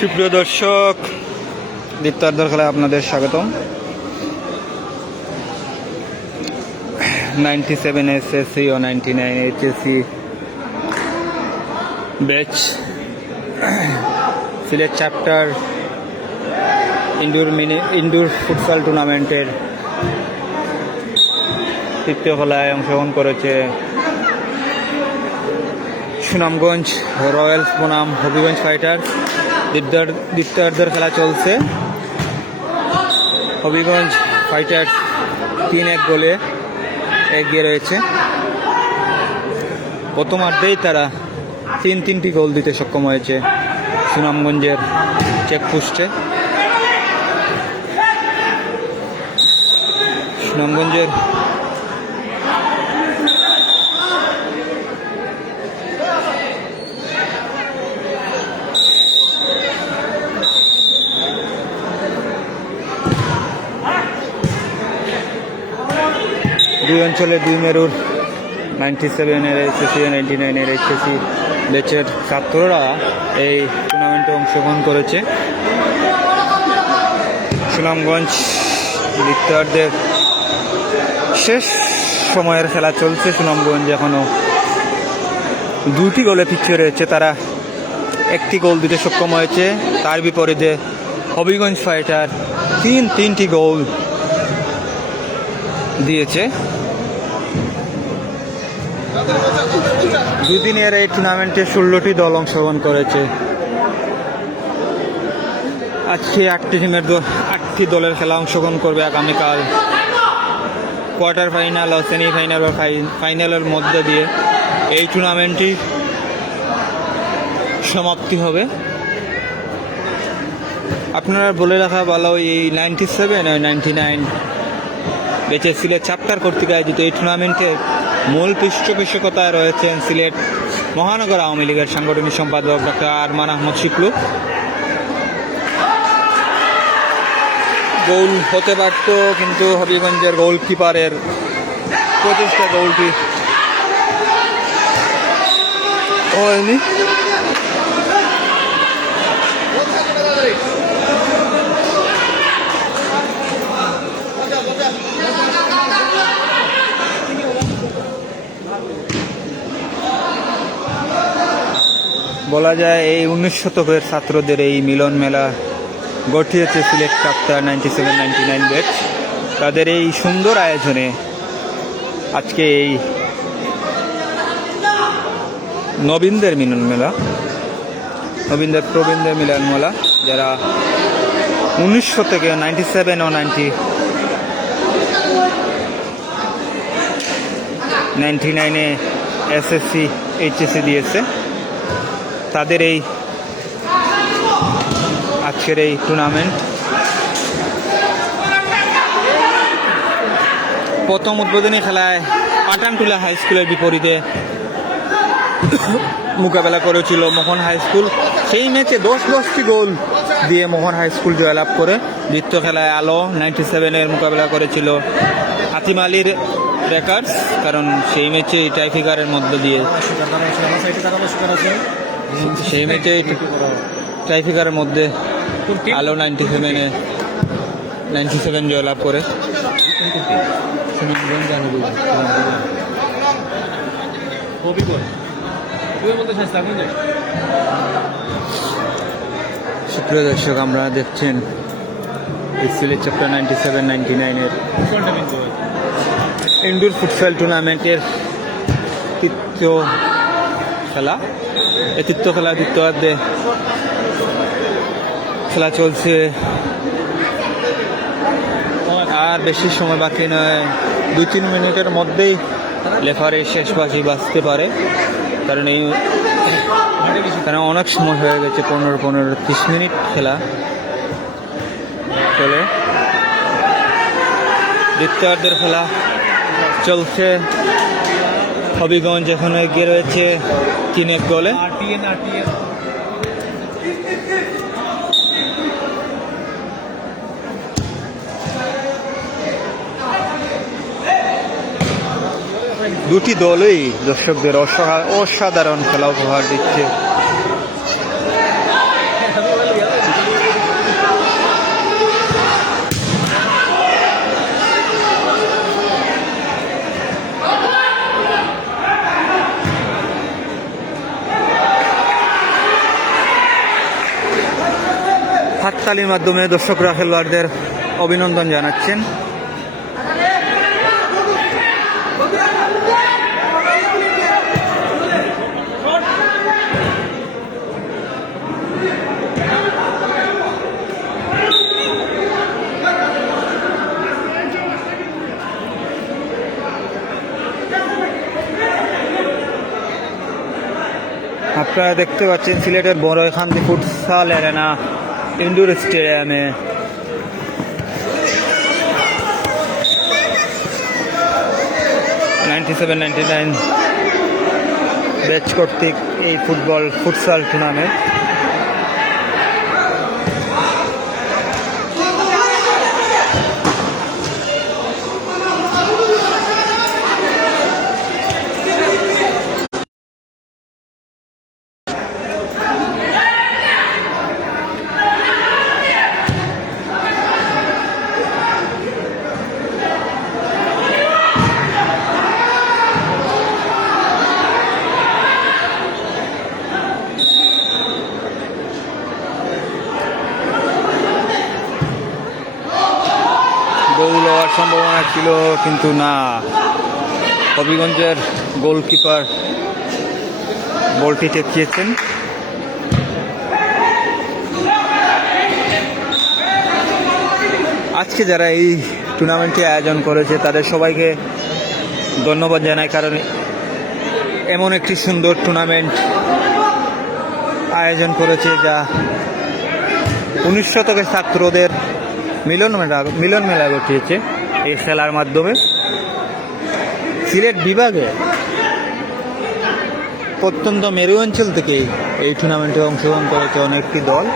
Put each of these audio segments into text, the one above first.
সুপ্রিয় দর্শক, দীপ্তার্ধর খেলায় আপনাদের স্বাগতম। 97 এসএসসি ও 99 HSC batch Sylhet chapter indoor futsal টুর্নামেন্টের তৃতীয় খেলায় অংশগ্রহণ করেছে সুনামগঞ্জ রয়্যালস বনাম হবিগঞ্জ ফাইটার্স। দীপ্তার্ধের খেলা চলছে। হবিগঞ্জ ফাইটার্স 3-1 গোলে এগিয়ে রয়েছে। প্রথমার্ধেই তারা তিনটি গোল দিতে সক্ষম হয়েছে সুনামগঞ্জের চেকপোস্টে। সুনামগঞ্জের দুই অঞ্চলে দুই মেরুর 97-এর এইচএসসি 99-এর এইচএসসি ব্যাচের ছাত্ররা এই টুর্নামেন্টে অংশগ্রহণ করেছে। সুনামগঞ্জ দীপ্তার্ধের শেষ সময়ের খেলা চলছে। সুনামগঞ্জ এখনও 2টি গোলে পিছিয়ে রয়েছে। তারা 1টি গোল দিতে সক্ষম হয়েছে। তার বিপরীতে হবিগঞ্জ ফাইটার তিনটি গোল দিয়েছে। দুদিনের এই টুর্নামেন্টে 16টি দল অংশগ্রহণ করেছে। আজকে 8টি দলের খেলা অংশগ্রহণ করবে। আগামীকাল কোয়ার্টার ফাইনাল ও সেমিফাইনাল ও ফাইনালের মধ্যে দিয়ে এই টুর্নামেন্টটি সমাপ্তি হবে। আপনারা বলে রাখা ভালো, এই 97 ও 99 বেঁচে সিলেট চ্যাপ্টার কর্তৃক আয়োজিত এই টুর্নামেন্টের মূল পৃষ্ঠপোষকতায় রয়েছেন সিলেট মহানগর আওয়ামী লীগের সাংগঠনিক সম্পাদক ডক্টর আরমান আহমদ শিকলু। গোল হতে পারত, কিন্তু হবিগঞ্জের গোলকিপারের প্রচেষ্টা গোলটি হয়নি। বলা যায় এই 19 শতকের ছাত্রদের এই মিলন মেলা গঠিয়েছে সিলেট চ্যাপ্টার 97-99 ব্যাচ। তাদের এই সুন্দর আয়োজনে আজকে এই নবীনদের মিলন মেলা, প্রবীণদের মিলন মেলা, যারা 19 শতকে 97 ও 99-এ এসএসসি এইচএসসি দিয়েছে, তাদের এই আজকের এই টুর্নামেন্ট। প্রথম উদ্বোধনী খেলায় পাটানটুলা হাই স্কুলের বিপরীতে মোকাবেলা করেছিল মোহন হাই স্কুল। সেই ম্যাচে 10টি গোল দিয়ে মোহন হাই স্কুল জয়লাভ করে। দ্বিতীয় খেলায় আলো 97-এর মোকাবেলা করেছিল হাতিম আলীর রেকার্ডস, কারণ সেই ম্যাচে টাইফিকারের মধ্য দিয়ে টাইফিকারের মধ্যে আলো 97 জয়লাভ করে। সুপ্রিয় দর্শক, আমরা দেখছেন সিলেট চ্যাপ্টার 97-99-এর ইনডোর ফুটসাল টুর্নামেন্টের তৃতীয় খেলা। এই তৃতীয় খেলা দ্বিতীয়ার্ধে খেলা চলছে। আর বেশি সময় বাকি নয়, 2-3 মিনিটের মধ্যেই লেফারির শেষ বাজি বাজতে পারে, কারণ অনেক সময় হয়ে গেছে। 15-30 মিনিট খেলা চলে। দ্বিতীয়ার্ধের খেলা চলছে। হবিগঞ্জ এখন এগিয়ে রয়েছে 3-1 গোলে। দুটি দলই দর্শকদের অসাধারণ খেলা উপহার দিচ্ছে। হাততালির মাধ্যমে দর্শকরা খেলোয়াড়দের অভিনন্দন জানাচ্ছেন। আপনারা দেখতে পাচ্ছেন সিলেটের বড়খান্তি ফুটসাল এরেনা ইনডোর স্টেডিয়ামে ব্যাচ কর্তৃক এই ফুটসাল টুর্নামেন্ট। গোল হওয়ার সম্ভাবনা ছিল, কিন্তু না, হবিগঞ্জের গোলকিপার বলটি ঠেকিয়েছেন। আজকে যারা এই টুর্নামেন্টটি আয়োজন করেছে তাদের সবাইকে ধন্যবাদ জানাই, কারণ এমন একটি সুন্দর টুর্নামেন্ট আয়োজন করেছে যা 19 শতকের ছাত্রদের মিলন মেলা ঘটিয়েছে এই খেলার মাধ্যমে। সিলেট বিভাগে প্রত্যন্ত মেরু অঞ্চল থেকে এই টুর্নামেন্টে অংশগ্রহণ করেছে অনেকটি দল।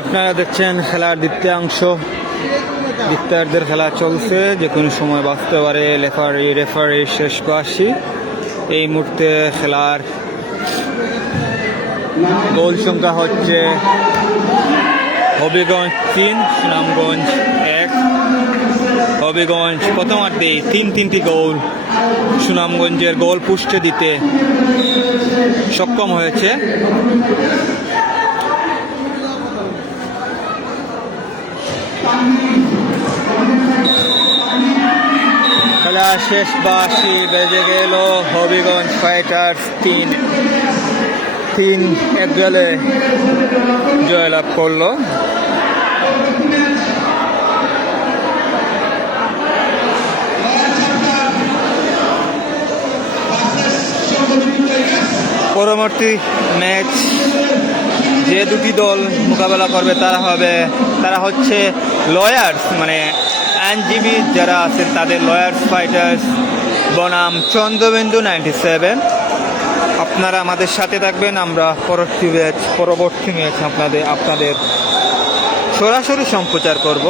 আপনারা দেখছেন খেলার দ্বিতীয়ার্ধের খেলা চলছে, যে কোনো সময় বাঁচতে পারে রেফারি শেষ বাসি। এই মুহূর্তে খেলার গোল সংখ্যা হচ্ছে হবিগঞ্জ 3, সুনামগঞ্জ 1। হবিগঞ্জ প্রথমার্ধে 3টি গোল সুনামগঞ্জের গোল পুষ্টে দিতে সক্ষম হয়েছে। খেলা শেষ বাঁশি বেজে গেল। হবিগঞ্জ ফাইটার্স 3-1 গোলে জয়লাভ করলো। পরবর্তী ম্যাচ যে দুটি দল মোকাবেলা করবে তারা হচ্ছে লয়ার্স, মানে আইনজীবী যারা আছেন তাদের লয়ার্স ফাইটার্স বনাম চন্দ্রবিন্দু 97। আপনারা আমাদের সাথে থাকবেন, আমরা পরবর্তী ম্যাচ আপনাদের সরাসরি সম্প্রচার করব।